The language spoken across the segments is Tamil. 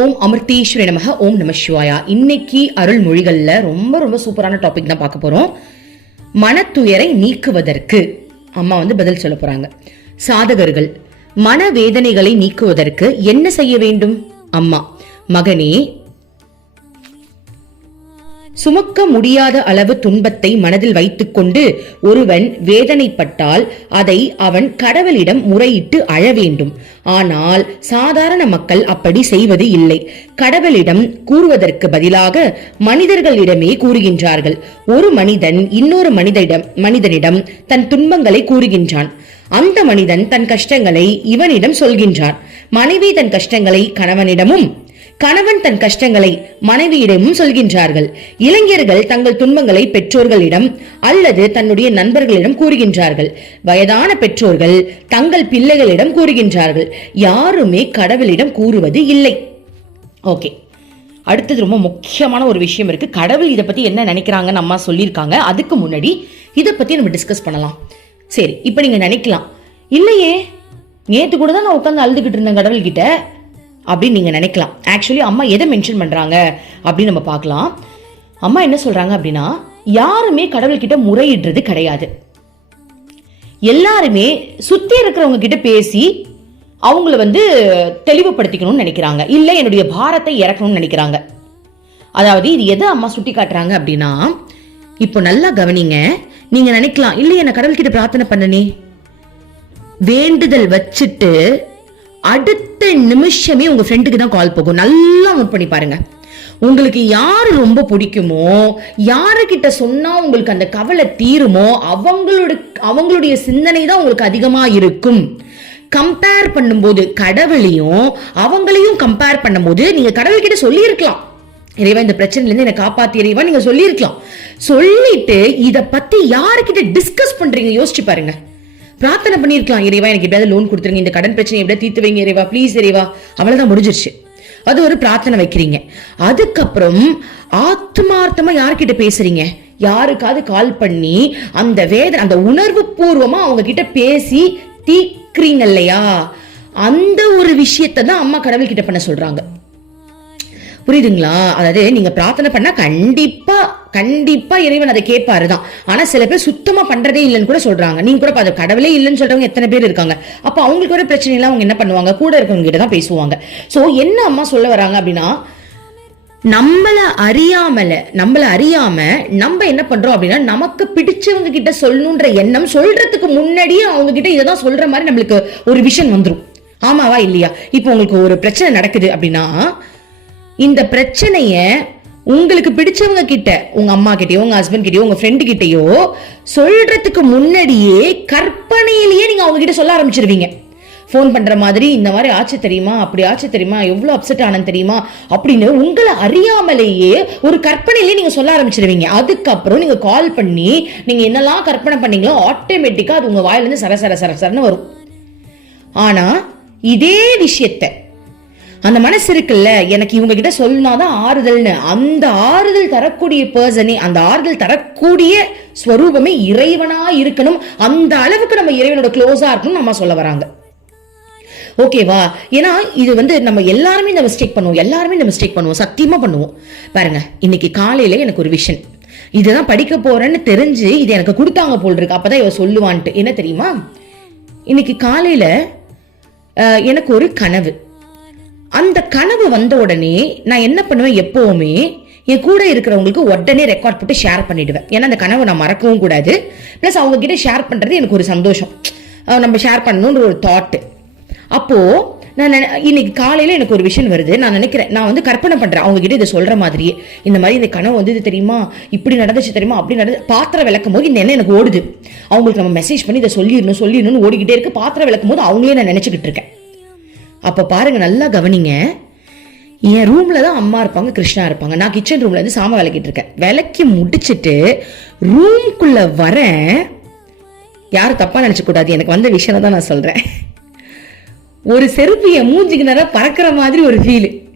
ஓம் அமிர்தீஸ்வரி நமக ஓம் நம சிவாயா. இன்னைக்கு அருள்மொழிகள்ல ரொம்ப ரொம்ப சூப்பரான டாபிக் தான் பார்க்க போறோம். மனத்துயரை நீக்குவதற்கு. அம்மா வந்து பதில் சொல்ல போறாங்க. சாதகர்கள் மன வேதனைகளை நீக்குவதற்கு என்ன செய்ய வேண்டும்? அம்மா மகனே சுமக்க முடியாத அளவு துன்பத்தை மனதில் வைத்துக்கொண்டு ஒருவன் வேதனைப்பட்டால் அதை அவன் கடவுளிடம் முறையிட்டு அழ வேண்டும். ஆனால் சாதாரண மக்கள் அப்படி செய்வது இல்லை. கடவுளிடம் கூறுவதற்கு பதிலாக மனிதர்களிடமே கூறுகின்றார்கள். ஒரு மனிதன் இன்னொரு மனிதனிடம் மனிதனிடம் தன் துன்பங்களை கூறுகின்றான். அந்த மனிதன் தன் கஷ்டங்களை இவனிடம் சொல்கின்றான். மனைவி தன் கஷ்டங்களை கணவனிடமும் கணவன் தன் கஷ்டங்களை மனைவியிடமும் சொல்கின்றார்கள். இளைஞர்கள் தங்கள் துன்பங்களை பெற்றோர்களிடம் அல்லது தன்னுடைய நண்பர்களிடம் கூறுகின்றார்கள். வயதான பெற்றோர்கள் தங்கள் பிள்ளைகளிடம் கூறுகின்றார்கள். யாருமே கடவுளிடம் கூறுவது இல்லை. ஓகே. அடுத்தது ரொம்ப முக்கியமான ஒரு விஷயம் இருக்கு. கடவுள் இதை பத்தி என்ன நினைக்கிறாங்கன்னு அம்மா சொல்லியிருக்காங்க. அதுக்கு முன்னாடி இதை பத்தி நம்ம டிஸ்கஸ் பண்ணலாம். சரி இப்போ நீங்க நினைக்கலாம். இல்லையே. நேத்து கூட தான் நான் உட்காந்து அழுதுகிட்டு இருந்தேன் கடவுள் கிட்ட அப்படின்னு நீங்கள் நினைக்கலாம். ஆக்சுவலி அம்மா எதை மென்ஷன் பண்ணுறாங்க அப்படின்னு நம்ம பார்க்கலாம். அம்மா என்ன சொல்கிறாங்க அப்படின்னா யாருமே கடவுள்கிட்ட முறையிடுறது கிடையாது. எல்லாருமே சுற்றி இருக்கிறவங்க கிட்ட பேசி அவங்கள வந்து தெளிவுபடுத்திக்கணும்னு நினைக்கிறாங்க. இல்லை என்னுடைய பாரத்தை இறக்கணும்னு நினைக்கிறாங்க. அதாவது இது எதை அம்மா சுட்டி காட்டுறாங்க அப்படின்னா இப்போ நல்லா கவனிங்க. நீங்க நினைக்கலாம் இல்லை என்ன கடவுள்கிட்ட பிரார்த்தனை பண்ணனே. வேண்டுதல் வச்சுட்டு அடுத்த நிமிஷமே உங்க ஃப்ரெண்டுக்கு தான் கால் போகும். நல்லா நோட் பண்ணி பாருங்க. உங்களுக்கு யார் ரொம்ப பிடிக்குமோ யாருக்கிட்ட சொன்னா உங்களுக்கு அந்த கவலை தீருமோ அவங்களோட அவங்களுடைய சிந்தனை தான் உங்களுக்கு அதிகமா இருக்கும். கம்பேர் பண்ணும்போது கடவுளையும் அவங்களையும் கம்பேர் பண்ணும்போது நீங்க கடவுள்கிட்ட சொல்லியிருக்கலாம். இறைவா இந்த பிரச்சனையில இருந்து என்னை காப்பாத்தி இறைவா நீங்க சொல்லியிருக்கலாம். சொல்லிட்டு இத பத்தி யாருக்கிட்ட டிஸ்கஸ் பண்றீங்க யோசிச்சு பாருங்க. பிரார்த்தனை பண்ணியிருக்கலாம் இறைவா எனக்கு எப்படியாவது லோன் கொடுத்துருங்க இந்த கடன் பிரச்சனை எப்படியா தீர்த்து வைங்க இறைவா ப்ளீஸ் இறைவா. அவ்வளோதான் முடிஞ்சிருச்சு. அது ஒரு பிரார்த்தனை வைக்கிறீங்க. அதுக்கப்புறம் ஆத்மார்த்தமா யார்கிட்ட பேசுறீங்க? யாருக்காவது கால் பண்ணி அந்த வேதனை அந்த உணர்வு பூர்வமா அவங்க கிட்ட பேசி தீக்குறீங்க இல்லையா? அந்த ஒரு விஷயத்தை தான் அம்மா கடவுள் கிட்ட பண்ண சொல்றாங்க. புரியுதுங்களா? அதாவது நீங்க பிரார்த்தனை பண்ணா கண்டிப்பா கண்டிப்பா இறைவன் அதை கேட்பாரு தான் ஆனா சில பேர் சுத்தமா பண்றதே இல்லைன்னு கூட சொல்றாங்க. நீங்க கூட பாத்து கடவுளே இல்லைன்னு சொல்றவங்க எத்தனை பேர் இருக்காங்க? அப்ப அவங்களுக்கு வர பிரச்சனை எல்லாம் அவங்க என்ன பண்ணுவாங்க? கூட இருக்கவங்க கிட்ட தான் பேசுவாங்க. சோ என்ன அம்மா சொல்ல வராங்க அப்படின்னா நம்மள அறியாமல நம்மள அறியாம நம்ம என்ன பண்றோம் அப்படின்னா நமக்கு பிடிச்சவங்க கிட்ட சொல்லணுன்ற எண்ணம் சொல்றதுக்கு முன்னாடியே அவங்க கிட்ட இதை தான் சொல்ற மாதிரி நம்மளுக்கு ஒரு விஷன் வந்துடும் ஆமாவா இல்லையா? இப்போ உங்களுக்கு ஒரு பிரச்சனை நடக்குது அப்படின்னா இந்த பிரச்சனைய உங்களுக்கு பிடிச்சவங்க கிட்ட உங்க அம்மா கிட்டயோ உங்க ஹஸ்பண்ட் கிட்டயோ உங்க ஃப்ரெண்டு கிட்டயோ சொல்றதுக்கு முன்னாடியே கற்பனையிலேயே நீங்க அவங்க கிட்ட சொல்ல ஆரம்பிச்சிருவீங்க. ஃபோன் பண்ற மாதிரி இந்த மாதிரி ஆச்சு தெரியுமா அப்படி ஆச்சு தெரியுமா எவ்வளவு அப்செட் ஆனது தெரியுமா அப்படின்னு உங்களை அறியாமலேயே ஒரு கற்பனையிலேயே நீங்க சொல்ல ஆரம்பிச்சிருவீங்க. அதுக்கப்புறம் நீங்க கால் பண்ணி நீங்க என்னெல்லாம் கற்பனை பண்ணீங்களோ ஆட்டோமேட்டிக்கா அது உங்க வாயிலிருந்து சர சர சர சரன்னு வரும். ஆனா இதே விஷயத்தை அந்த மனசு இருக்குல்ல எனக்கு இவங்க கிட்ட சொன்னாதான் ஆறுதல்னு. அந்த ஆறுதல் தரக்கூடிய பர்சனே அந்த ஆறுதல் தரக்கூடிய ஸ்வரூபமே இறைவனா இருக்கணும். அந்த அளவுக்கு நம்ம இறைவனோட க்ளோஸா இருக்கணும் நம்ம சொல்ல வராங்க. ஓகேவா ஏன்னா இது வந்து நம்ம எல்லாருமே இந்த மிஸ்டேக் பண்ணுவோம். எல்லாருமே இந்த மிஸ்டேக் பண்ணுவோம். சத்தியமா பண்ணுவோம். பாருங்க இன்னைக்கு காலையில எனக்கு ஒரு விஷன் இதுதான் படிக்க போறேன்னு தெரிஞ்சு இது எனக்கு கொடுத்தாங்க போல் இருக்கு அப்பதான் இவ சொல்லுவான்ட்டு. என்ன தெரியுமா? இன்னைக்கு காலையில எனக்கு ஒரு கனவு. அந்த கனவு வந்த உடனே நான் என்ன பண்ணுவேன் எப்பவுமே என் கூட இருக்கிறவங்களுக்கு உடனே ரெக்கார்ட் போட்டு ஷேர் பண்ணிடுவேன். ஏன்னா அந்த கனவை நான் மறக்கவும் கூடாது. ப்ளஸ் அவங்க கிட்ட ஷேர் பண்ணுறது எனக்கு ஒரு சந்தோஷம். நம்ம ஷேர் பண்ணணுன்ற ஒரு தாட்டு அப்போது நான் இன்னைக்கு காலையில எனக்கு ஒரு விஷயம் வருது. நான் நினைக்கிறேன் நான் வந்து கற்பனை பண்றேன். அவங்க கிட்ட இதை சொல்ற மாதிரியே. இந்த மாதிரி இந்த கனவு வந்து இது தெரியுமா? இப்படி நடந்துச்சு தெரியுமா? அப்படி நடந்து பாத்திரம் விளக்கும் போது இந்த எண்ணம் எனக்கு ஓடுது. அவங்களுக்கு நம்ம மெசேஜ் பண்ணி இதை சொல்லிடணும் சொல்லிடணும்னு ஓடிக்கிட்டே இருக்கு. பாத்திரம் விளக்கும் போது அவங்களே நான் நினைச்சுக்கிட்டு இருக்கேன். அப்போ பாருங்கள் நல்லா கவனிங்க. என் ரூமில் தான் அம்மா இருப்பாங்க கிருஷ்ணா இருப்பாங்க. நான் கிச்சன் ரூமில் இருந்து சாமான் விளக்கிட்டு இருக்கேன். விளக்கி முடிச்சிட்டு ரூம்குள்ளே வரேன் யாரும் தப்பாக நினச்சக்கூடாது கூடாது. எனக்கு வந்த விஷயம் தான் நான் சொல்கிறேன் ஒரு செருப்பு என் மூஞ்சிக்கு நேரம் பறக்கிற மாதிரி ஒரு ஃபீல்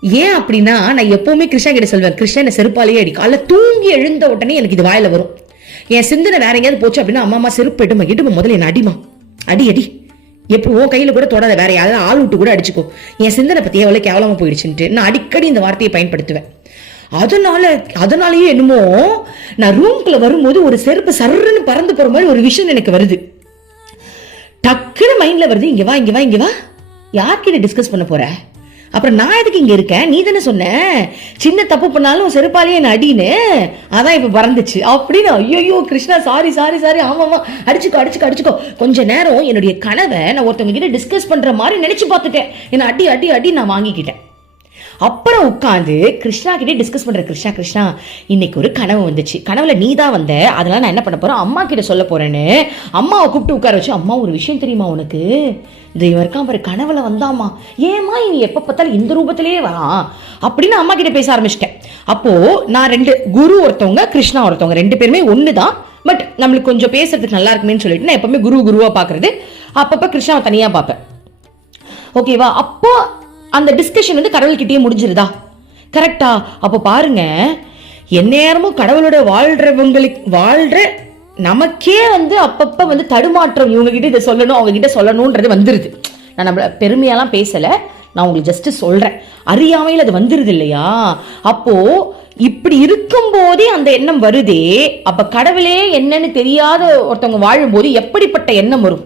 ஏன் அப்படின்னா நான் எப்போவுமே கிருஷ்ணா கிட்ட சொல்வேன் கிருஷ்ணா என்ன செருப்பாலேயே அடி. காலைல தூங்கி எழுந்த உடனே எனக்கு இது வாயில் வரும். என் சிந்தனை வேற எங்கேயாவது போச்சு அப்படின்னா அம்மா அம்மா செருப்பு எடுமா இடுமா முதல்ல என்ன அடிமா. அடி அடி. எப்போ உன் கையில் கூட தொடாத வேற யாராவது ஆள் விட்டு கூட அடிச்சுக்கோ. என் சிந்தனை பத்தி எவ்வளோ கேவலமா போயிடுச்சுன்ட்டு நான் அடிக்கடி இந்த வார்த்தையை பயன்படுத்துவேன். அதனால அதனாலயே என்னமோ நான் ரூம்குள்ளே வரும்போது ஒரு செருப்பு சர்ருன்னு பறந்து போற மாதிரி ஒரு விஷயம் எனக்கு வருது. டக்குன்னு மைண்ட்ல வருது இங்க வா இங்கே வா இங்கே வா. யார்கிட்ட டிஸ்கஸ் பண்ண போற? அப்புறம் நான் எதுக்கு இங்கே இருக்கேன்? நீ தானே சொன்ன. சின்ன தப்பு பண்ணாலும் செருப்பாலேயே என்ன அடின்னு. அதான் இப்போ பறந்துச்சு அப்படின்னு ஐயோ கிருஷ்ணா சாரி சாரி சாரி ஆமாம் அடிச்சுக்கோ அடிச்சுக்கோ அடிச்சுக்கோ. கொஞ்ச நேரம் என்னுடைய கனவை நான் ஒருத்தவங்க கிட்ட டிஸ்கஸ் பண்ணுற மாதிரி நினச்சி பார்த்துட்டேன். என்னை அடி அடி அடி நான் வாங்கிக்கிட்டேன். அப்புறம் உட்காந்து கிருஷ்ணா கிட்டே டிஸ்கஸ் பண்ணுற கிருஷ்ணா கிருஷ்ணா இன்னைக்கு ஒரு கனவு வந்துச்சு. கனவுல நீ தான் வந்த. அதெல்லாம் நான் என்ன பண்ண போறேன்? அம்மா கிட்ட சொல்ல போறேன்னு அம்மாவை கூப்பிட்டு உட்கார வச்சு அம்மா ஒரு விஷயம் தெரியுமா உனக்கு? தெய்வம் இருக்கான் பாரு கனவுல வந்தாமா ஏமா இனி எப்போ பார்த்தாலும் இந்த ரூபத்திலேயே வரான்? அப்படின்னு அம்மா கிட்ட பேச ஆரம்பிச்சிட்டேன். அப்போ நான் ரெண்டு குரு ஒருத்தவங்க கிருஷ்ணா ஒருத்தவங்க ரெண்டு பேருமே ஒன்று தான் பட் நம்மளுக்கு கொஞ்சம் பேசுறதுக்கு நல்லா இருக்குமேன்னு சொல்லிட்டு நான் எப்பவுமே குரு குருவா பாக்குறது அப்பப்ப கிருஷ்ணாவை தனியா பார்ப்பேன். ஓகேவா? அப்போ அந்த டிஸ்கஷன் வந்து கடவுள்கிட்டயே முடிஞ்சிருதா? கரெக்டா அப்போ பாருங்க எந்நேரமும் கடவுளோட வாழ்றவங்களுக்கு வாழ்ற நமக்கே வந்து அப்பப்ப வந்து தடுமாற்றம் இவங்க கிட்ட இதை சொல்லணும் அவங்க கிட்ட சொல்லணும்ன்றது வந்துருது. நான் நம்மள பெருமையெல்லாம் பேசல நான் உங்களுக்கு ஜஸ்ட் சொல்றேன். அறியாமையில் அது வந்துருது இல்லையா? அப்போ இப்படி இருக்கும் போதே அந்த எண்ணம் வருதே அப்ப கடவுளே என்னன்னு தெரியாத ஒருத்தவங்க வாழும்போது எப்படிப்பட்ட எண்ணம் வரும்?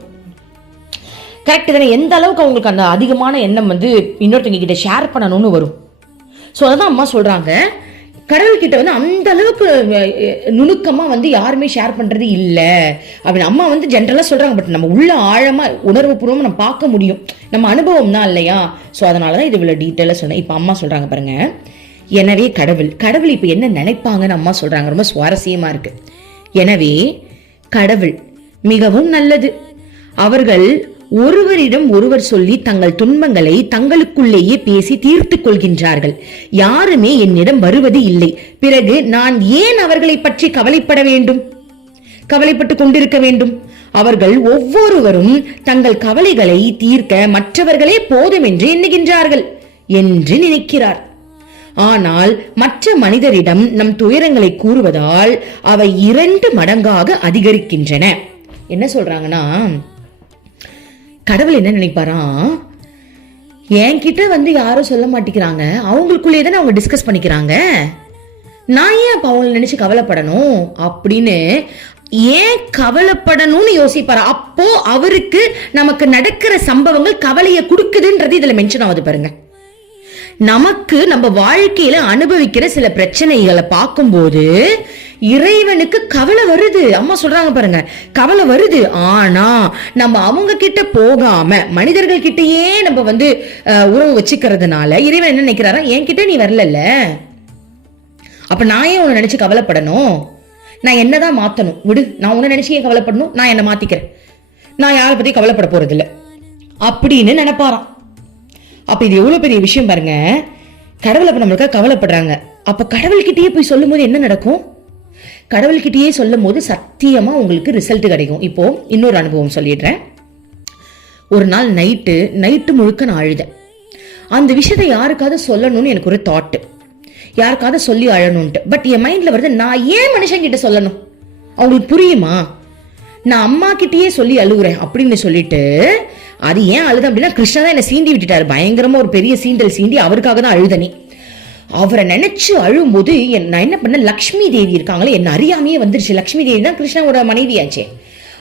கரெக்ட் தானே? எந்த அளவுக்கு அவங்களுக்கு அந்த அதிகமான எண்ணம் வந்து இன்னொருத்தவங்க கிட்ட ஷேர் பண்ணணும்னு வரும். ஸோ அதான் அம்மா சொல்றாங்க. கடவுள்கிட்ட வந்து அந்த அளவுக்கு நுணுக்கமாக வந்து யாருமே ஷேர் பண்ணுறது இல்லை. அப்படின்னு அம்மா வந்து ஜென்ரலாக சொல்கிறாங்க பட் நம்ம உள்ள ஆழமாக உணர்வு பூர்வமா நம்ம பார்க்க முடியும். நம்ம அனுபவம் தான் இல்லையா? ஸோ அதனாலதான் இது இவ்வளோ டீட்டெயிலாக சொன்னேன் இப்போ அம்மா சொல்கிறாங்க பாருங்க. எனவே கடவுள் கடவுள் இப்போ என்ன நினைப்பாங்கன்னு அம்மா சொல்கிறாங்க ரொம்ப சுவாரஸ்யமாக இருக்குது எனவே கடவுள் மிகவும் நல்லது. அவர்கள் ஒருவரிடம் ஒருவர் சொல்லி தங்கள் துன்பங்களை தங்களுக்குள்ளேயே பேசி தீர்த்து கொள்கின்றார்கள். யாருமே என்னிடம் வருவது இல்லை. பிறகு நான் ஏன் அவர்களை பற்றி கவலைப்பட வேண்டும்? கவலைப்பட்டு கொண்டிருக்க வேண்டும். அவர்கள் ஒவ்வொருவரும் தங்கள் கவலைகளை தீர்க்க மற்றவர்களே போதும் என்று எண்ணுகின்றார்கள் என்று நினைக்கிறார். ஆனால் மற்ற மனிதரிடம் நம் துயரங்களை கூறுவதால் அவை இரண்டு மடங்காக அதிகரிக்கின்றன. என்ன சொல்றாங்கன்னா கடவுள் என்ன நினைப்பாராம் என்கிட்ட வந்து யாரும் சொல்ல மாட்டேங்கிறாங்க. அவங்களுக்குள்ளேயே தானே அவங்க டிஸ்கஸ் பண்ணிக்கிறாங்க. நான் ஏன் அப்போ அவங்கள நினச்சி கவலைப்படணும்? அப்படின்னு ஏன் கவலைப்படணும்னு யோசிப்பாரு? அப்போ அவருக்கு நமக்கு நடக்கிற சம்பவங்கள் கவலையை கொடுக்குதுன்றது இதில் மென்ஷன் ஆகுது பாருங்க. நமக்கு நம்ம வாழ்க்கையில அனுபவிக்கிற சில பிரச்சனைகளை பார்க்கும்போது இறைவனுக்கு கவலை வருது. அம்மா சொல்றாங்க பாருங்க கவலை வருது. ஆனா நம்ம அவங்க கிட்ட போகாம மனிதர்கள் கிட்டயே நம்ம வந்து உறவு வச்சுக்கிறதுனால இறைவன் என்ன நினைக்கிறாரா? என்கிட்ட நீ வரலல்ல. அப்ப நான் ஏன் உன்னை நினைச்சு கவலைப்படணும்? நான் என்னதான் மாத்தணும்? விடு. நான் உன்னை நினைச்சு ஏன் கவலைப்படணும்? நான் என்ன மாத்திக்கிறேன். நான் யாரை பத்தி கவலைப்பட போறது இல்லை அப்படின்னு நினைப்பாராம். அப்ப இது எவ்வளவு பெரிய விஷயம் பாருங்க. கடவுள் அப்ப நம்மளுக்காக கவலைப்படுறாங்க. அப்ப கடவுள்கிட்டயே போய் சொல்லும் போது என்ன நடக்கும்? கடவுள்கிட்டயே சொல்லும் போது சத்தியமா உங்களுக்கு ரிசல்ட் கிடைக்கும். இப்போ இன்னொரு அனுபவம் சொல்லிடுறேன். ஒரு நாள் நைட்டு நைட்டு முழுக்க நான் அழுதேன். அந்த விஷயத்தை யாருக்காவது சொல்லணும்னு எனக்கு ஒரு தாட்டு யாருக்காவது சொல்லி அழணும்ட்டு பட் என் மைண்ட்ல வருது நான் ஏன் மனுஷங்கிட்ட சொல்லணும்? அவங்களுக்கு புரியுமா? நான் அம்மா கிட்டயே சொல்லி அழுகுறேன் அப்படின்னு சொல்லிட்டு அது ஏன் அழுத அப்படின்னா கிருஷ்ணா தான் என்னை சீண்டி விட்டுட்டாரு. பயங்கரமா ஒரு பெரிய சீண்டல் சீண்டி அவருக்காக தான் அழுதனே அவரை நினைச்சு அழும்போது என்- நான் என்ன பண்ண லக்ஷ்மி தேவி இருக்காங்களே என்ன அறியாமையே வந்துருச்சு. லக்ஷ்மி தேவி தான் கிருஷ்ணாவோட மனைவியாச்சே.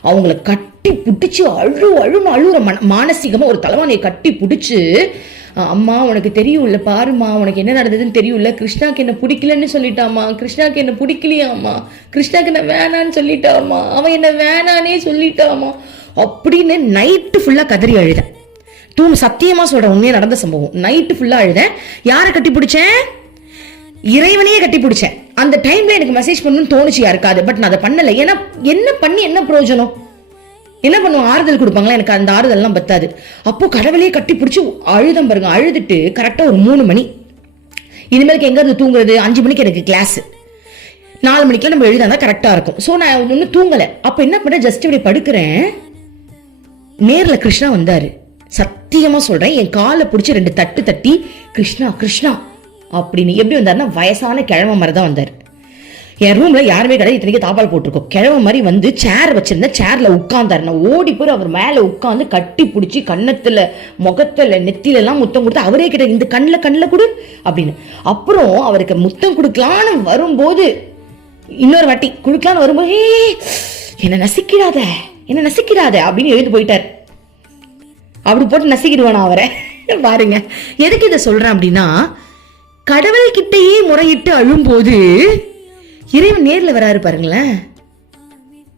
அவங்கள கட்டி பிடிச்சி அழு அழுன்னு அழுகிற மன மானசீகமாக ஒரு தலைவாணியை கட்டி பிடிச்சி அம்மா உனக்கு தெரியும்ல பாருமா உனக்கு என்ன நடந்ததுன்னு தெரியும்ல? கிருஷ்ணாக்கு என்ன பிடிக்கலன்னு சொல்லிட்டாமா கிருஷ்ணாக்கு என்ன பிடிக்கலையாமா கிருஷ்ணாக்கு என்ன வேணான்னு சொல்லிட்டாமா அவன் என்ன வேணானே சொல்லிட்டாமா அப்படின்னு நைட்டு ஃபுல்லாக கதறி அழுதேன். தூண் சத்தியமாக சொல்கிற உண்மையாக நடந்த சம்பவம். நைட்டு ஃபுல்லாக அழுதேன். யாரை கட்டி பிடிச்சேன்? இறைவனையே கட்டி பிடிச்சேன் அந்த டைம்ல எனக்கு மெசேஜ் பண்ணணும்னு தோணுச்சு யாருக்காது பட் நான் அதை பண்ணல. ஏன்னா என்ன பண்ணி என்ன பிரயோஜனம்? என்ன பண்ணுவோம்? ஆறுதல் கொடுப்பாங்களா? எனக்கு அந்த ஆறுதல்லாம் பத்தாது. அப்போ கடவுளையே கட்டி பிடிச்சி அழுதம் பாருங்க. அழுதுட்டு கரெக்டா ஒரு மூணு மணி. இனிமேலுக்கு எங்க இருந்து தூங்குறது? அஞ்சு மணிக்கு எனக்கு கிளாஸ் நாலு மணிக்கெல்லாம் நம்ம எழுதாதான் கரெக்டா இருக்கும். ஸோ நான் ஒன்றும் தூங்கல. அப்போ என்ன பண்ணேன் ஜஸ்ட் இப்படி படுக்கிறேன். நேர்ல கிருஷ்ணா வந்தாரு. சத்தியமா சொல்றேன். என் காலை பிடிச்சி ரெண்டு தட்டு தட்டி கிருஷ்ணா கிருஷ்ணா. அப்படின்னு. எப்படி வந்தாருன்னா வயசான கிழமை மாதிரி தான் வந்தார். என் ரூம்ல யாருமே கிடையாது. இத்தனைக்கு தாப்பால் போட்டிருக்கோம். கிழவ மாதிரி வந்து சேர் வச்சிருந்தேன் சேர்ல உட்கார்ந்தாரு. நான் ஓடி போய் அவர் மேல உட்காந்து கட்டி பிடிச்சி கன்னத்துல முகத்துல நெத்தில எல்லாம் முத்தம் கொடுத்து அவரே கிட்ட இந்த கண்ணில் கண்ணில் கொடு அப்படின்னு. அப்புறம் அவருக்கு முத்தம் கொடுக்கலான்னு வரும்போது இன்னொரு வாட்டி கொடுக்கலான்னு வரும்போது என்ன நசிக்கிறாத என்ன நசிக்கிறாத அப்படின்னு எழுந்து போயிட்டார். அப்படி போட்டு நசிக்கிடுவானா அவரை? பாருங்க. எதுக்கு இதை சொல்றேன் அப்படின்னா கடவுள் கிட்டேயே முறையிட்டு அழும்போது இறைவன் நேரில் வராரு பாருங்களேன்.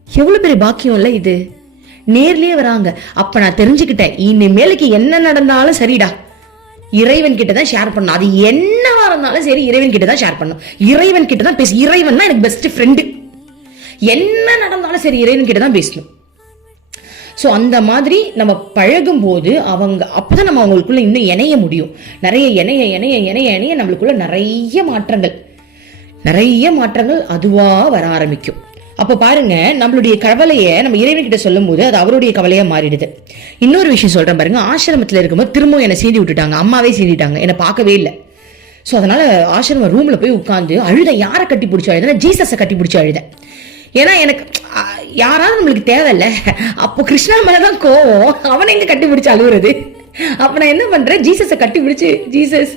எவ்வளோ பெரிய பாக்கியம் இல்லை இது. நேர்லயே வராங்க. அப்ப நான் தெரிஞ்சுக்கிட்டேன். இனிமேலுக்கு என்ன நடந்தாலும் சரிடா. இறைவன் கிட்ட தான் ஷேர் பண்ணணும். அது என்னவா இருந்தாலும் சரி இறைவன் கிட்ட தான் ஷேர் பண்ணும் இறைவன் கிட்ட தான் பேசு இறைவன் தான் எனக்கு பெஸ்ட் ஃப்ரெண்டு என்ன நடந்தாலும் சரி இறைவன் கிட்ட தான் பேசணும். ஸோ அந்த மாதிரி நம்ம பழகும்போது அவங்க அப்போ தான் நம்ம அவங்களுக்குள்ளே இன்னும் இணைய முடியும். நிறைய இணைய இணைய இணைய இணைய நம்மளுக்குள்ள நிறைய மாற்றங்கள். நிறைய மாற்றங்கள் அதுவாக வர ஆரம்பிக்கும். அப்போ பாருங்க நம்மளுடைய கவலையை நம்ம இறைவன்கிட்ட சொல்லும்போது அது அவருடைய கவலையா மாறிடுது. இன்னொரு விஷயம் சொல்றேன் பாருங்க ஆசிரமத்தில் இருக்கும்போது திரும்பவும் என்னை சீண்டி விட்டுட்டாங்க. அம்மாவே சீண்டிட்டாங்க. என்னை பார்க்கவே இல்லை. ஸோ அதனால ஆசிரம ரூம்ல போய் உட்காந்து அழுத யாரை கட்டி பிடிச்சி அழுதுனா ஜீசஸை கட்டி பிடிச்சி அழுதேன். ஏன்னா எனக்கு யாராவது நம்மளுக்கு தேவையில்ல. அப்போ கிருஷ்ணா மேலதான் கோவம். அவனை எங்கே கட்டி பிடிச்சி அழுகுறது அப்போ நான் என்ன பண்ணுறேன் ஜீசஸை கட்டி பிடிச்சி ஜீசஸ்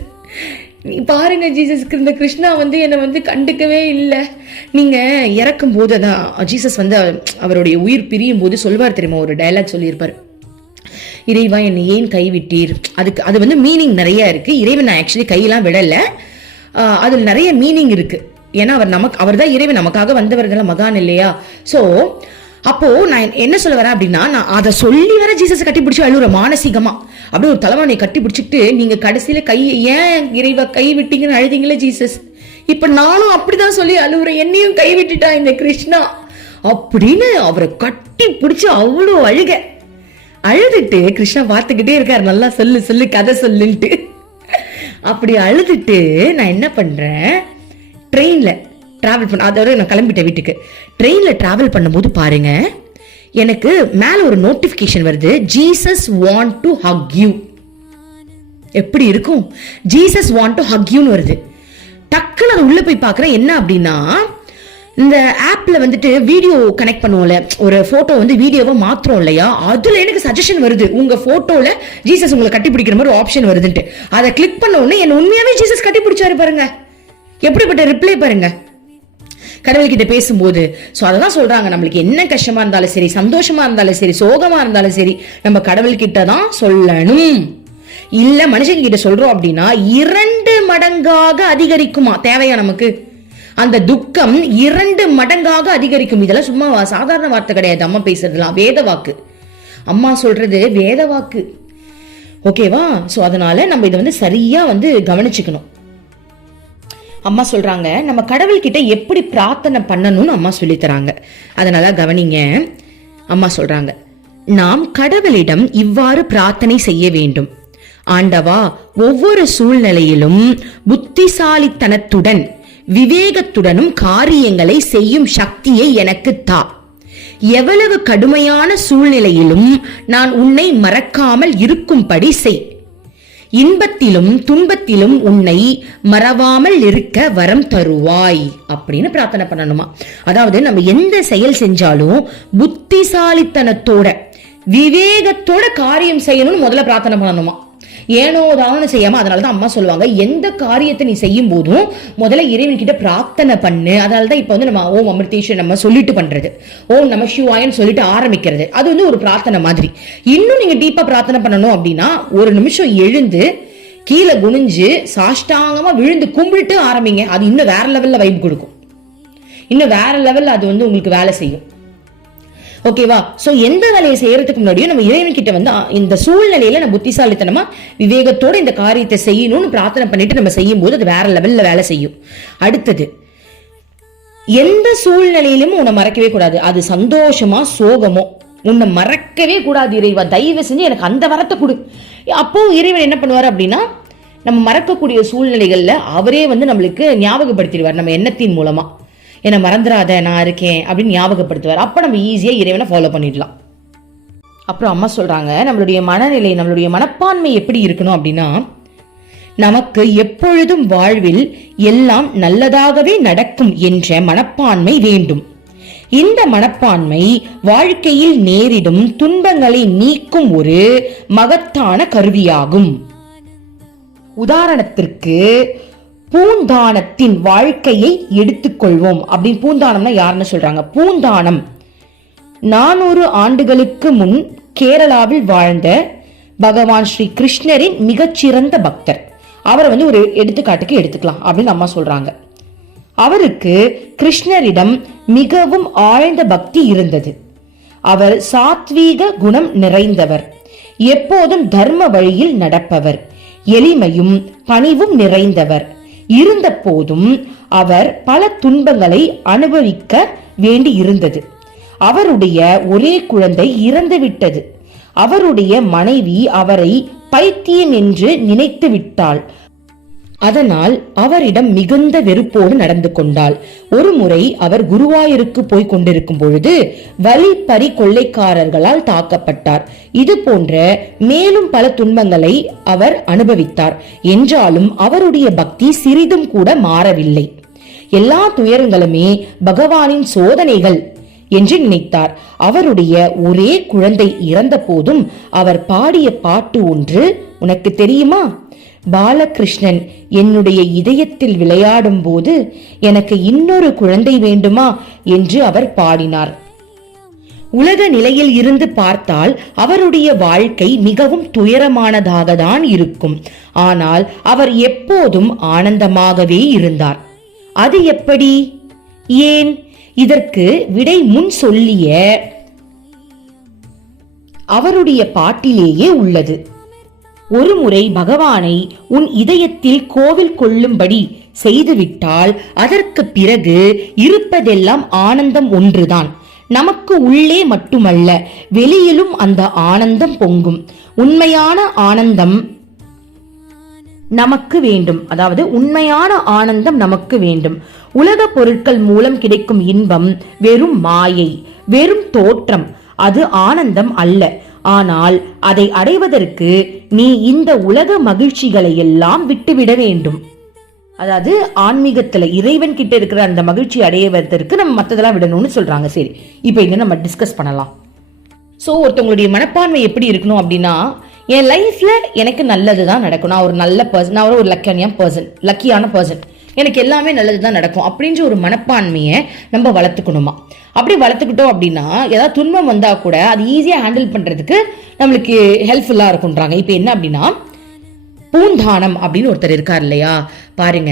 நீ பாருங்க ஜீசஸ்க்கு இந்த கிருஷ்ணா வந்து என்னை வந்து கண்டுக்கவே இல்லை. நீங்கள் இறக்கும் போது தான் ஜீசஸ் வந்து அவருடைய உயிர் பிரியும் போது சொல்வார் தெரியுமா? ஒரு டயலாக் சொல்லியிருப்பார். இறைவா என்னை ஏன் கைவிட்டீர்? அதுக்கு அது வந்து மீனிங் நிறைய இருக்குது இறைவன் நான் ஆக்சுவலி கையெல்லாம் விடலை. அதில் நிறைய மீனிங் இருக்குது ஏன்னா அவர் நமக்கு அவர் தான் இறைவன் நமக்காக வந்தவர்கள் மகான் இல்லையா? ஸோ அப்போ நான் என்ன சொல்ல வரேன் அப்படின்னா நான் அதை சொல்லி வர ஜீசஸ் கட்டி பிடிச்சி அழுகுறேன் மானசீகமா. அப்படியே ஒரு தலைவனை கட்டி பிடிச்சிட்டு நீங்க கடைசியில கை ஏன் இறைவா கை விட்டீங்கன்னு அழுதிங்களே ஜீசஸ்? இப்ப நானும் அப்படிதான் சொல்லி அழுகுறேன் என்னையும் கை விட்டுட்டா இந்த கிருஷ்ணா? அப்படின்னு அவரை கட்டி பிடிச்சி அவ்வளோ அழுக. அழுதுட்டு கிருஷ்ணா பார்த்துக்கிட்டே இருக்காரு. நல்லா சொல்லு சொல்லு கதை சொல்லுன்ட்டு. அப்படி அழுதுட்டு நான் என்ன பண்றேன்? ட்ரெயினில் ட்ராவல் பண்ண அதோட நான் கிளம்பிட்டேன் வீட்டுக்கு. ட்ரெயினில் ட்ராவல் பண்ணும்போது பாருங்க எனக்கு மேலே ஒரு நோட்டிஃபிகேஷன் வருது Jesus want to hug you எப்படி இருக்கும்? ஜீசஸ் வாண்ட் டு ஹக் யூன்னு வருது. டக்குன்னு அதை உள்ளே போய் பார்க்குறேன். என்ன அப்படின்னா இந்த ஆப்பில் வந்துட்டு வீடியோ கனெக்ட் பண்ணுவோம்ல ஒரு ஃபோட்டோ வந்து வீடியோவை மாற்றுறோம் இல்லையா? அதில் எனக்கு சஜஷன் வருது. உங்கள் ஃபோட்டோவில் ஜீசஸ் உங்களை கட்டி பிடிக்கிற மாதிரி ஆப்ஷன் வருதுன்ட்டு. அதை கிளிக் பண்ண உடனே என்ன உண்மையாகவே ஜீசஸ் கட்டி பிடிச்சாரு பாருங்கள் எப்படிப்பட்ட ரிப்ளை பாருங்க. கடவுள்கிட்ட பேசும்போது ஸோ அதை தான் சொல்றாங்க நம்மளுக்கு என்ன கஷ்டமா இருந்தாலும் சரி சந்தோஷமா இருந்தாலும் சரி சோகமா இருந்தாலும் சரி நம்ம கடவுள்கிட்ட தான் சொல்லணும். இல்ல மனுஷங்க கிட்ட சொல்றோம் அப்படின்னா இரண்டு மடங்காக அதிகரிக்குமா? தேவையா நமக்கு? அந்த துக்கம் இரண்டு மடங்காக அதிகரிக்கும். இதெல்லாம் சும்மா வா- சாதாரண வார்த்தை கிடையாது அம்மா பேசுறதுலாம் வேத வாக்கு. அம்மா சொல்றது வேத வாக்கு. ஓகேவா ஸோ அதனால நம்ம இதை வந்து சரியா வந்து கவனிச்சுக்கணும். அம்மா சொல்றாங்க நம்ம கடவுள்கிட்ட எப்படி பிரார்த்தனை பண்ணணும்னு அம்மா சொல்லித்தராங்க அதனால கவனிங்க அம்மா சொல்றாங்க நாம் கடவுளிடம் இவ்வாறு பிரார்த்தனை செய்ய வேண்டும். ஆண்டவா ஒவ்வொரு சூழ்நிலையிலும் புத்திசாலித்தனத்துடன் விவேகத்துடனும் காரியங்களை செய்யும் சக்தியை எனக்கு தா. எவ்வளவு கடுமையான சூழ்நிலையிலும் நான் உன்னை மறக்காமல் இருக்கும்படி செய். இன்பத்திலும் துன்பத்திலும் உன்னை மறவாமல் இருக்க வரம் தருவாய் அப்படின்னு பிரார்த்தனை பண்ணணுமா? அதாவது நம்ம எந்த செயல் செஞ்சாலும் புத்திசாலித்தனத்தோட விவேகத்தோட காரியம் செய்யணும்னு முதல்ல பிரார்த்தனை பண்ணணுமா? ஏனோ தானோ செய்யாம அதனாலதான் அம்மா சொல்லுவாங்க எந்த காரியத்தை நீ செய்யும் போதும் முதல்ல இறைவன் கிட்ட பிரார்த்தனை பண்ணு. அதனால தான் இப்போ வந்து நம்ம ஓம் அமிர்தேஸ்வர் நம்ம சொல்லிட்டு பண்றது. ஓம் நம சிவாயன்னு சொல்லிட்டு ஆரம்பிக்கிறது. அது வந்து ஒரு பிரார்த்தனை மாதிரி. இன்னும் நீங்க டீப்பா பிரார்த்தனை பண்ணணும் அப்படின்னா ஒரு நிமிஷம் எழுந்து கீழே குனிஞ்சு சாஷ்டாங்கமா விழுந்து கும்பிட்டு ஆரம்பிங்க. அது இன்னும் வேற லெவல்ல வைப் கொடுக்கும். இன்னும் வேற லெவல்ல அது வந்து உங்களுக்கு வேலை செய்யும். ஓகேவா ஸோ எந்த வேலையை செய்யறதுக்கு முன்னாடியும் நம்ம இறைவன்கிட்ட வந்து இந்த சூழ்நிலையில நம்ம புத்திசாலித்தனமா விவேகத்தோட இந்த காரியத்தை செய்யணும்னு பிரார்த்தனை பண்ணிட்டு நம்ம செய்யும் போது அது வேற லெவல்ல வேலை செய்யும். அடுத்தது எந்த சூழ்நிலையிலும் உன்னை மறக்கவே கூடாது. அது சந்தோஷமா சோகமோ உன்னை மறக்கவே கூடாது இறைவா. தயவு செஞ்சு எனக்கு அந்த வரத்தை கொடு. அப்போ இறைவன் என்ன பண்ணுவார் அப்படின்னா நம்ம மறக்கக்கூடிய சூழ்நிலைகளில் அவரே வந்து நம்மளுக்கு ஞாபகப்படுத்திடுவார். நம்ம எண்ணத்தின் மூலமாக என்னை மறந்துடாத நான் இருக்கேன் அப்படின்னு ஞாபகப்படுத்துவார். அப்போ நம்ம ஈஸியாக இறைவனை ஃபாலோ பண்ணிடலாம். அப்புறம் அம்மா சொல்கிறாங்க நம்மளுடைய மனநிலை நம்மளுடைய மனப்பான்மை எப்படி இருக்கணும் அப்படின்னா நமக்கு எப்பொழுதும் வாழ்வில் எல்லாம் நல்லதாகவே நடக்கும் என்ற மனப்பான்மை வேண்டும். இந்த மனப்பான்மை வாழ்க்கையில் நேரிடும் துன்பங்களை நீக்கும் ஒரு மகத்தான கருவியாகும். உதாரணத்திற்கு பூந்தானத்தின் வாழ்க்கையை எடுத்துக்கொள்வோம். அப்படின்னு பூந்தானம்னா யாருன்னு சொல்றாங்க? பூந்தானம். நானூறு ஆண்டுகளுக்கு முன் கேரளாவில் வாழ்ந்த பகவான் ஸ்ரீ கிருஷ்ணரின் மிகச்சிறந்த பக்தர். அவரை வந்து ஒரு எடுத்துக்காட்டுக்கு எடுத்துக்கலாம் அப்படின்னு அம்மா சொல்றாங்க. அவருக்கு கிருஷ்ணரிடம் மிகவும் ஆழ்ந்த பக்தி இருந்தது. அவர் சாத்வீக குணம் நிறைந்தவர். எப்போதும் தர்ம வழியில் நடப்பவர். எளிமையும் பணிவும் நிறைந்தவர். இருந்த போதும் அவர் பல துன்பங்களை அனுபவிக்க வேண்டி இருந்தது அவருடைய ஒரே குழந்தை இறந்துவிட்டது. அவருடைய மனைவி அவரை பைத்தியம் என்று நினைத்து விட்டாள் அதனால் அவரிடம் மிகுந்த வெறுப்போடு நடந்து கொண்டாள். ஒரு முறை அவர் குருவாயூருக்கு போய் கொண்டிருக்கும் பொழுது வழிப்பறி கொள்ளைக்காரர்களால் தாக்கப்பட்டார். இது போன்ற மேலும் பல துன்பங்களை அவர் அனுபவித்தார். என்றாலும் அவருடைய பக்தி சிறிதும் கூட மாறவில்லை. எல்லா துயரங்களுமே பகவானின் சோதனைகள் என்று நினைத்தார். அவருடைய ஒரே குழந்தை இறந்த போதும் அவர் பாடிய பாட்டு ஒன்று உனக்கு தெரியுமா? பாலகிருஷ்ணன் என்னுடைய இதயத்தில் விளையாடும் போது எனக்கு இன்னொரு குழந்தை வேண்டுமா என்று அவர் பாடினார். உலக நிலையில் இருந்து பார்த்தால் அவருடைய வாழ்க்கை மிகவும் துயரமானதாக தான் இருக்கும். ஆனால் அவர் எப்போதும் ஆனந்தமாகவே இருந்தார். அது எப்படி? ஏன்? இதற்கு விடை முன் சொல்லிய அவருடைய பாட்டிலேயே உள்ளது. ஒருமுறை பகவானை உன் இதயத்தில் கோவில் கொள்ளும்படி செய்துவிட்டால் அதற்கு பிறகு இருப்பதெல்லாம் ஆனந்தம் ஒன்றுதான். நமக்கு உள்ளே மட்டுமல்ல வெளியிலும் அந்த ஆனந்தம் பொங்கும். உண்மையான ஆனந்தம் நமக்கு வேண்டும். அதாவது உண்மையான ஆனந்தம் நமக்கு வேண்டும். உலக பொருட்கள் மூலம் கிடைக்கும் இன்பம் வெறும் மாயை வெறும் தோற்றம். அது ஆனந்தம் அல்ல. ஆனால் அதை அடைவதற்கு நீ இந்த உலக மகிழ்ச்சிகளை எல்லாம் விட்டுவிட வேண்டும். அதாவது ஆன்மீகத்துல இறைவன் கிட்ட இருக்கிற அந்த மகிழ்ச்சி அடையவதற்கு நம்ம மற்றதெல்லாம் விடணும்னு சொல்றாங்க. சரி இப்போ இதை நம்ம டிஸ்கஸ் பண்ணலாம். ஸோ ஒருத்தவங்களுடைய மனப்பான்மை எப்படி இருக்கணும் அப்படின்னா என் லைஃப்ல எனக்கு நல்லது தான் நடக்கும். நான் ஒரு நல்ல பர்சன் நான் ஒரு லக்கியான பர்சன் லக்கியான பர்சன் எனக்கு எல்லாமே நல்லது தான் நடக்கும் அப்படின்ற ஒரு மனப்பான்மையை நம்ம வளர்த்துக்கணுமா? அப்படி வளர்த்துக்கிட்டோம் அப்படின்னா ஏதாவது துன்பம் வந்தால் கூட அது ஈஸியாக ஹேண்டில் பண்ணுறதுக்கு நம்மளுக்கு ஹெல்ப்ஃபுல்லாக இருக்குன்றாங்க இப்போ என்ன அப்படின்னா பூந்தானம் அப்படின்னு ஒருத்தர் இருக்கார் இல்லையா? பாருங்க.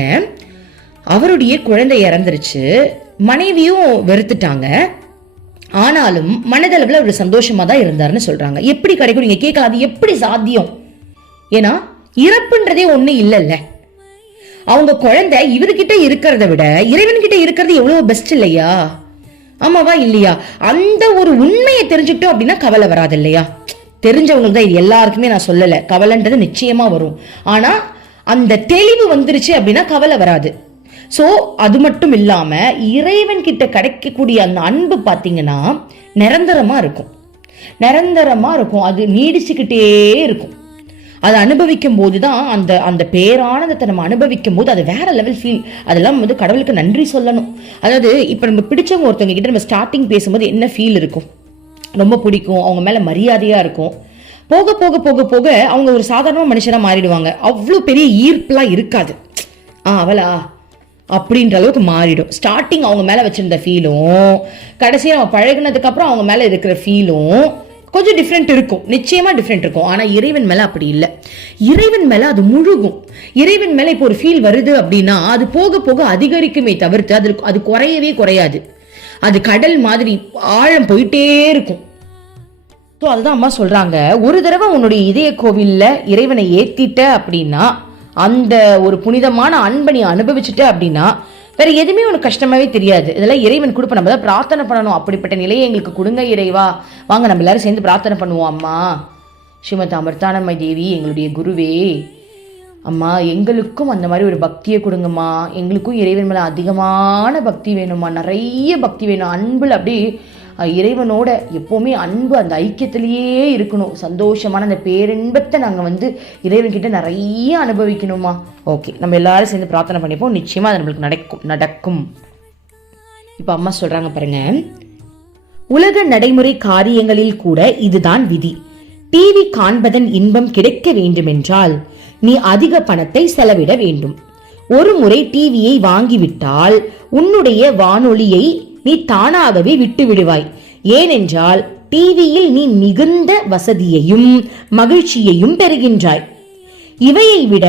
அவருடைய குழந்தை இறந்துருச்சு. மனைவியும் வெறுத்துட்டாங்க. ஆனாலும் மனதளவில் அவர் சந்தோஷமாக தான் இருந்தாருன்னு சொல்கிறாங்க எப்படி கிடைக்கும்? நீங்கள் கேட்கலாம். அது எப்படி சாத்தியம்? ஏன்னா இறப்புன்றதே ஒன்றும் இல்லைல்ல. அவங்க குழந்தை இவர்கிட்ட இருக்கிறத விட இறைவன்கிட்ட இருக்கிறது எவ்வளவு பெஸ்ட் இல்லையா? ஆமாவா இல்லையா? அந்த ஒரு உண்மையை தெரிஞ்சுக்கிட்டோம் அப்படின்னா கவலை வராது இல்லையா? தெரிஞ்சவங்களுக்கு தான் இது எல்லாருக்குமே நான் சொல்லலை. கவலைன்றது நிச்சயமா வரும். ஆனா அந்த தெளிவு வந்துருச்சு அப்படின்னா கவலை வராது. ஸோ அது மட்டும் இல்லாம இறைவன் கிட்ட கிடைக்கக்கூடிய அந்த அன்பு பார்த்தீங்கன்னா நிரந்தரமா இருக்கும். நிரந்தரமா இருக்கும். அது நீடிச்சுக்கிட்டே இருக்கும். அதை அனுபவிக்கும் போது தான் அந்த அந்த பேரானந்தத்தை நம்ம அனுபவிக்கும் போது அது வேற லெவல் ஃபீல் அதெல்லாம் வந்து கடவுளுக்கு நன்றி சொல்லணும். அதாவது இப்போ நம்ம பிடிச்சவங்க ஒருத்தவங்க கிட்ட நம்ம ஸ்டார்டிங் பேசும்போது என்ன ஃபீல் இருக்கும்? ரொம்ப பிடிக்கும் அவங்க மேலே மரியாதையாக இருக்கும். போக போக போக போக அவங்க ஒரு சாதாரண மனுஷனாக மாறிடுவாங்க. அவ்வளோ பெரிய ஈர்ப்புலாம் இருக்காது. ஆ அவளா? அப்படின்ற அளவுக்கு மாறிடும். ஸ்டார்டிங் அவங்க மேலே வச்சுருந்த ஃபீலும் கடைசியாக அவங்க பழகினதுக்கப்புறம் அவங்க மேலே இருக்கிற ஃபீலும் கொஞ்சம் டிஃப்ரெண்ட் இருக்கும். நிச்சயமா டிஃப்ரெண்ட் இருக்கும். ஆனா இறைவன் மேல அப்படி இல்லை. இறைவன் மேல அது முழுகும். இறைவன் மேல இப்போ ஒரு ஃபீல் வருது அப்படின்னா அது போக போக அதிகரிக்குமே தவிர்த்து அது அது குறையவே குறையாது. அது கடல் மாதிரி ஆழம் போயிட்டே இருக்கும். ஸோ அதுதான் அம்மா சொல்றாங்க. ஒரு தடவை உன்னுடைய இதய கோவிலில் இறைவனை ஏத்திட்ட அப்படின்னா அந்த ஒரு புனிதமான அன்பை நீ அனுபவிச்சுட்ட அப்படின்னா வேற எதுவுமே உனக்கு கஷ்டமாவே தெரியாது. இதெல்லாம் இறைவன் கொடுப்ப. நம்ம தான் பிரார்த்தனை பண்ணணும். அப்படிப்பட்ட நிலையை எங்களுக்கு கொடுங்க இறைவா. வாங்க நம்ம எல்லாரும் சேர்ந்து பிரார்த்தனை பண்ணுவோம் அம்மா. ஸ்ரீமத் அமிர்தானம்மை தேவி எங்களுடைய குருவே. அம்மா எங்களுக்கும் அந்த மாதிரி ஒரு பக்தியை கொடுங்கம்மா. எங்களுக்கும் இறைவன் மேலே அதிகமான பக்தி வேணும்மா. நிறைய பக்தி வேணும். அன்பில் அப்படியே இறைவனோட எப்போவுமே அன்பு அந்த ஐக்கியத்திலேயே இருக்கணும். சந்தோஷமான அந்த பேரின்பத்தை நாங்கள் வந்து இறைவன்கிட்ட நிறைய அனுபவிக்கணுமா? ஓகே நம்ம எல்லாரும் சேர்ந்து பிரார்த்தனை பண்ணிப்போம். நிச்சயமாக அது நம்மளுக்கு நடக்கும் நடக்கும். இப்போ அம்மா சொல்கிறாங்க பாருங்க. உலக நடைமுறை காரியங்களில் கூட இதுதான் விதி. டிவி காண்பதன் இன்பம் கிடைக்க வேண்டுமென்றால் நீ அதிக பணத்தை செலவிட வேண்டும். ஒரு முறை டிவியை வாங்கிவிட்டால் உன்னுடைய வானொலியை நீ தானாகவே விட்டு விடுவாய். ஏனென்றால் டிவியில் நீ மிகுந்த வசதியையும் மகிழ்ச்சியையும் பெறுகின்றாய். இவையை விட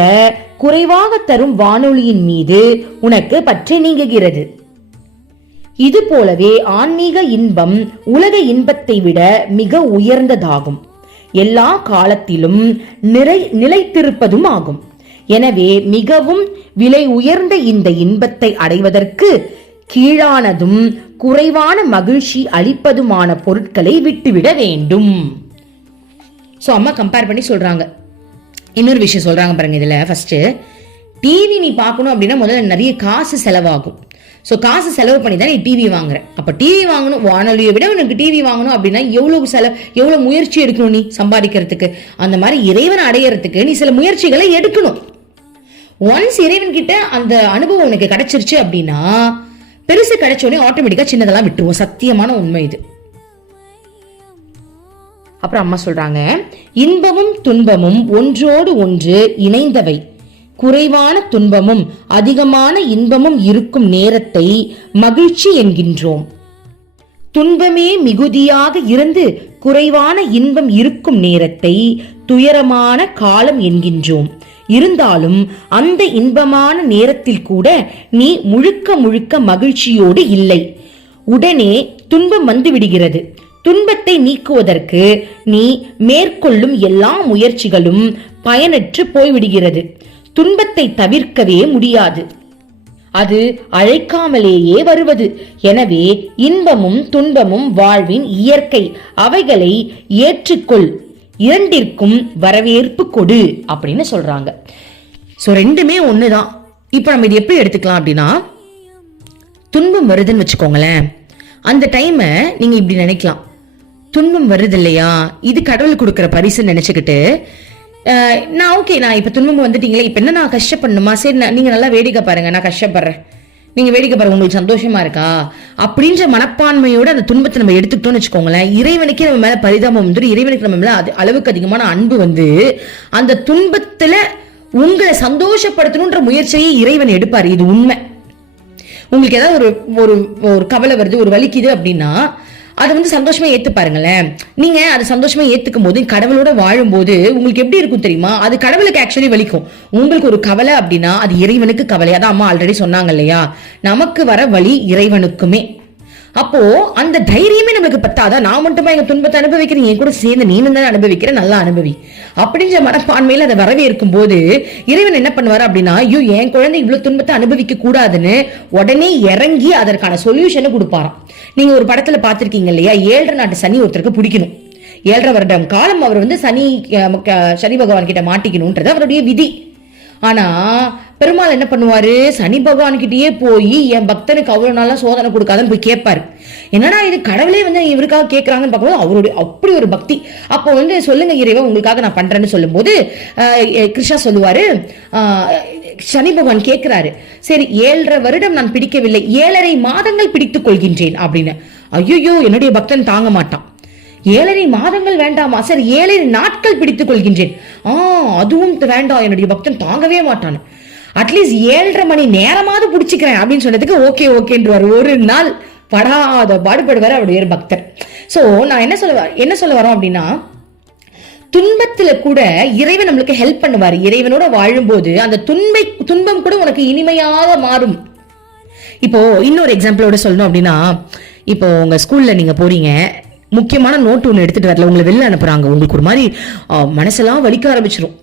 குறைவாக தரும் வானொலியின் மீது உனக்கு பற்று நீங்குகிறது. இது போலவே ஆன்மீக இன்பம் உலக இன்பத்தை விட மிக உயர்ந்ததாகும். எல்லா காலத்திலும் நிறை நிலைத்திருப்பதும் ஆகும். எனவே மிகவும் விலை உயர்ந்த இந்த இன்பத்தை அடைவதற்கு கீழானதும் குறைவான மகிழ்ச்சி அளிப்பதுமான பொருட்களை விட்டுவிட வேண்டும். ஸோ அம்மா கம்பேர் பண்ணி சொல்றாங்க. இன்னொரு விஷயம் சொல்றாங்க பாருங்க இதுல. ஃபர்ஸ்ட் டிவி நீ பார்க்கணும் அப்படின்னா முதல்ல நிறைய காசு செலவாகும். ஸோ காசு செலவு பண்ணி தான் நீ டிவி வாங்குற. அப்போ டிவி வாங்கணும் வானொலியை விட உனக்கு டிவி வாங்கணும் அப்படின்னா எவ்வளோ செலவு எவ்வளோ முயற்சி எடுக்கணும் நீ சம்பாதிக்கிறதுக்கு? அந்த மாதிரி இறைவன் அடையறதுக்கு நீ சில முயற்சிகளை எடுக்கணும். ஒன்ஸ் இறைவன் கிட்ட அந்த அனுபவம் உனக்கு கிடைச்சிருச்சு அப்படின்னா பெருசு கிடைச்சோடனே உடனே சின்னதெல்லாம் விட்டுருவோம். சத்தியமான உண்மை இது. அப்புறம் அம்மா சொல்றாங்க இன்பமும் துன்பமும் ஒன்றோடு ஒன்று இணைந்தவை. குறைவான துன்பமும் அதிகமான இன்பமும் இருக்கும் நேரத்தை மகிழ்ச்சி என்கின்றோம். துன்பமே மிகுதியாக இருந்து குறைவான இன்பம் இருக்கும் நேரத்தை துயரமான காலம் என்கின்றோம். இருந்தாலும் அந்த இன்பமான நேரத்தில் கூட நீ முழுக்க முழுக்க மகிழ்ச்சியோடு இல்லை. உடனே துன்பம் வந்து விடுகிறது துன்பத்தை நீக்குவதற்கு நீ மேற்கொள்ளும் எல்லா முயற்சிகளும் பயனற்று போய்விடுகிறது. துன்பத்தை தவிர்க்கவே முடியாது. அது அழைக்காமலேயே வருவது. எனவே இன்பமும் துன்பமும் வாழ்வின் இயற்கை. அவைகளை ஏற்றுக்கொள். இரண்டிற்கும் வரவேற்பு கொடு அப்படின்னு சொல்றாங்க. ஸோ ரெண்டுமே ஒன்று தான் இப்போ நம்ம இது எப்படி எடுத்துக்கலாம் அப்படின்னா துன்பம் வருதுன்னு வச்சுக்கோங்களேன். அந்த டைமை நீங்கள் இப்படி நினைக்கலாம். துன்பம் வருது இல்லையா? இது கடவுள் கொடுக்குற பரிசுன்னு நினச்சிக்கிட்டு நான் ஓகே நான் இப்போ துன்பம் வந்துட்டீங்களே இப்போ என்ன நான் கஷ்டப்படணுமா? சரி நான்- நீங்கள் நல்லா வேடிக்கை பாருங்கள் நான் கஷ்டப்படுறேன். நீங்க வேடிக்கை பாருங்க உங்களுக்கு சந்தோஷமா இருக்கா? அப்படின்ற மனப்பான்மையோட அந்த துன்பத்தை நம்ம எடுத்துக்கிட்டோம்னு வச்சுக்கோங்களேன். இறைவனுக்கே நம்ம மேல பரிதாபம் வந்துடும் இறைவனுக்கு நம்ம மேல அது அளவுக்கு அதிகமான அன்பு வந்து அந்த துன்பத்துல உங்களை சந்தோஷப்படுத்தணுன்ற முயற்சியை இறைவன் எடுப்பாரு. இது உண்மை. உங்களுக்கு ஏதாவது ஒரு ஒரு ஒரு கவலை வருது ஒரு வலிக்குது அப்படின்னா அதை வந்து சந்தோஷமா ஏத்து பாருங்களேன். நீங்க அதை சந்தோஷமா ஏத்துக்கும் போது கடவுளோட வாழும்போது உங்களுக்கு எப்படி இருக்கும் தெரியுமா? அது கடவுளுக்கு ஆக்சுவலி வலிக்கும். உங்களுக்கு ஒரு கவலை அப்படின்னா அது இறைவனுக்கு கவலை. அதான் அம்மா ஆல்ரெடி சொன்னாங்க இல்லையா? நமக்கு வர வழி இறைவனுக்குமே. அப்போ அந்த தைரியமே நம்மளுக்கு பத்தாதா? நான் மட்டுமா எங்க துன்பத்தை அனுபவிக்கிறேன்? என் கூட சேர்ந்து நீனும் தான் அனுபவிக்கிற? நல்லா அனுபவி. அப்படின்ற மனப்பான்மையில அதை வரவேற்கும் போது இறைவன் என்ன பண்ணுவார் அப்படின்னா ஐயோ என் குழந்தை இவ்வளவு துன்பத்தை அனுபவிக்க கூடாதுன்னு உடனே இறங்கி அதற்கான சொல்யூஷனை கொடுப்பாராம். நீங்க ஒரு படத்துல பாத்திருக்கீங்க இல்லையா? ஏழரை நாட்டு சனி ஒருத்தருக்கு பிடிக்கணும். ஏழரை வருடம் காலம் அவர் வந்து சனி க- சனி பகவான் கிட்ட மாட்டிக்கணும்ன்றது அவருடைய விதி. ஆனா பெருமாள் என்ன பண்ணுவாரு? சனி பகவான்கிட்டயே போய் என் பக்தனுக்கு அவ்வளவு நாளா சோதனை கொடுக்காதன்னு போய் கேட்பாரு. என்னடா இது கடவுளே வந்து இவருக்காக கேட்கறாங்கன்னு பார்க்கும்போது அவருடைய அப்படி ஒரு பக்தி. அப்போ வந்து சொல்லுங்க இறைவா உங்களுக்காக நான் பண்றேன்னு சொல்லும்போது கிருஷ்ணா சொல்லுவாரு சனி பகவான் கேட்கிறாரு சரி ஏழரை வருடம் நான் பிடிக்கவில்லை ஏழரை மாதங்கள் பிடித்துக் கொள்கின்றேன் அப்படின்னு. ஐயோ என்னுடைய பக்தன் தாங்க மாட்டான். ஏழரை மாதங்கள் வேண்டாமா? சரி ஏழரை நாட்கள் பிடித்துக் கொள்கின்றேன். ஆ அதுவும் வேண்டாம் என்னுடைய பக்தன் தாங்கவே மாட்டான். அட்லீஸ்ட் ஏழரை மணி நேரமாவது பிடிச்சிக்கிறேன் அப்படின்னு சொன்னதுக்கு ஓகே ஓகேன்றவர். ஒரு நாள் படாத பாடுபடுவார் அவருடைய பக்தர். சோ நான் என்ன சொல்ல என்ன சொல்ல வரோம் அப்படின்னா துன்பத்துல கூட இறைவன் நம்மளுக்கு ஹெல்ப் பண்ணுவார். இறைவனோட வாழும்போது அந்த துன்பை துன்பம் கூட உனக்கு இனிமையாக மாறும். இப்போ இன்னொரு எக்ஸாம்பிளோட சொல்லணும் அப்படின்னா இப்போ உங்க ஸ்கூல்ல நீங்க போறீங்க. முக்கியமான நோட் ஒன்று எடுத்துட்டு வரல உங்களை வெளில அனுப்புறாங்க. உங்களுக்கு ஒரு மாதிரி மனசெல்லாம் வலிக்க ஆரம்பிச்சிடும்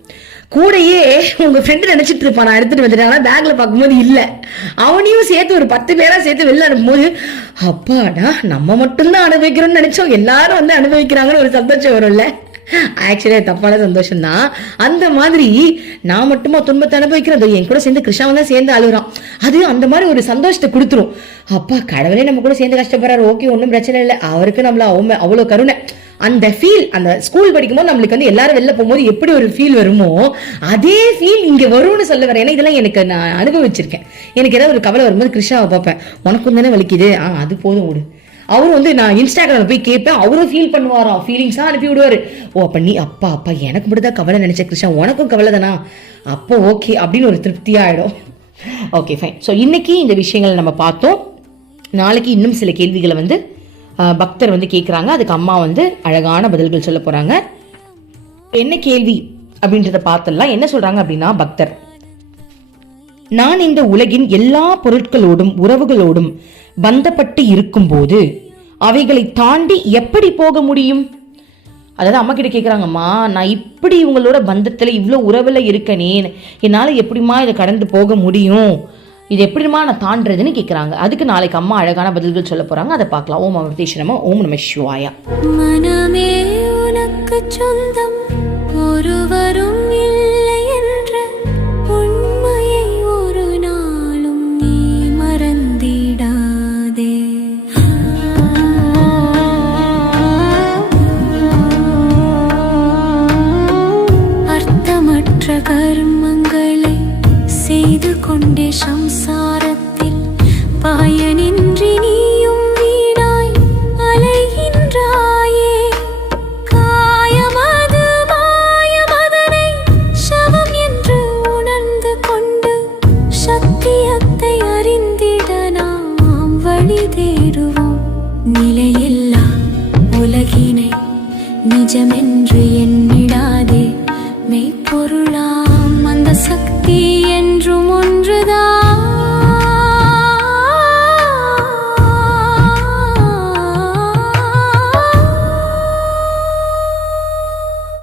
கூடயே உங்க ஃப்ரெண்டு நினைச்சிட்டு இருப்பான். நான் எடுத்துட்டு வந்துட்டேன். ஆனா பேக்ல பார்க்கும்போது இல்ல. அவனையும் சேர்த்து ஒரு பத்து பேரா சேர்த்து வெளில அனுப்பும்போது அப்பாடா நம்ம மட்டும்தான் அனுபவிக்கிறோம்னு நினைச்சோம். எல்லாரும் வந்து அனுபவிக்கிறாங்கன்னு ஒரு சந்தோஷம் வரும்ல. ஆக்சுவலி தப்பான சந்தோஷம் தான் அந்த மாதிரி நான் மட்டுமா துன்பத்தை அனுபவிக்கிறேன்? என் கூட சேர்ந்து கிருஷ்ணாவன் தான் சேர்ந்து அழுகுறான். அது அந்த மாதிரி ஒரு சந்தோஷத்தை கொடுத்துரும். அப்பா கடவுளே நம்ம கூட சேர்ந்து கஷ்டப்படுறாரு. ஓகே ஒன்றும் பிரச்சனை இல்லை. அவருக்கு நம்மள அவ்வளோ அவ்வளோ கருணை. அந்த ஃபீல் அந்த ஸ்கூல் படிக்கும்போது நம்மளுக்கு வந்து எல்லாரும் வெளில போகும்போது எப்படி ஒரு ஃபீல் வருமோ அதே ஃபீல் இங்க வரும்னு சொல்ல வரேன். ஏன்னா இதெல்லாம் எனக்கு நான் அனுபவிச்சிருக்கேன். எனக்கு ஏதாவது ஒரு கவலை வரும்போது கிருஷ்ணாவை பார்ப்பேன். உனக்கும் தானே வலிக்குது? ஆ அது போதும் விடு. அவரும் வந்து நான் இன்ஸ்டாகிராமில் போய் கேட்பேன். அவரும் ஃபீல் பண்ணுவாராம் ஃபீலிங்ஸாக அனுப்பி விடுவார். ஓ அப்போ நீ அப்பா அப்பா எனக்கு மட்டும் தான் கவலை நினச்ச கிருஷ்ணா. உனக்கும் கவலை தானா? அப்போ ஓகே அப்படின்னு ஒரு திருப்தியாயிடும் ஓகே ஃபைன் ஸோ இன்றைக்கி இந்த விஷயங்களை நம்ம பார்த்தோம். நாளைக்கு இன்னும் சில கேள்விகளை வந்து பக்தர் வந்து கேட்குறாங்க அதுக்கு அம்மா வந்து அழகான பதில்கள் சொல்ல போகிறாங்க என்ன கேள்வி அப்படின்றத பார்த்தெல்லாம் என்ன சொல்கிறாங்க அப்படின்னா பக்தர் நான் இந்த உலகின் எல்லா பொருட்களோடும் உறவுகளோடும் பந்தப்பட்டு இருக்கும்போது அவைகளை தாண்டி எப்படி போக முடியும்? அதாவது அம்மா கிட்ட கேட்குறாங்கம்மா நான் இப்படி இவங்களோட பந்தத்தில் இவ்வளோ உறவில் இருக்கனே என்னால் எப்படிம்மா இதை கடந்து போக முடியும்? இது எப்படிமா நான் தாண்டுறதுன்னு கேட்குறாங்க அதுக்கு நாளைக்கு அம்மா அழகான பதில்கள் சொல்ல போகிறாங்க அதை பார்க்கலாம். ஓம் அமிர்தேஸ்வரமா ஓம் நம சிவாயா. மனமே உனக்கு சொந்தம் ஒருவரும் இல்லை.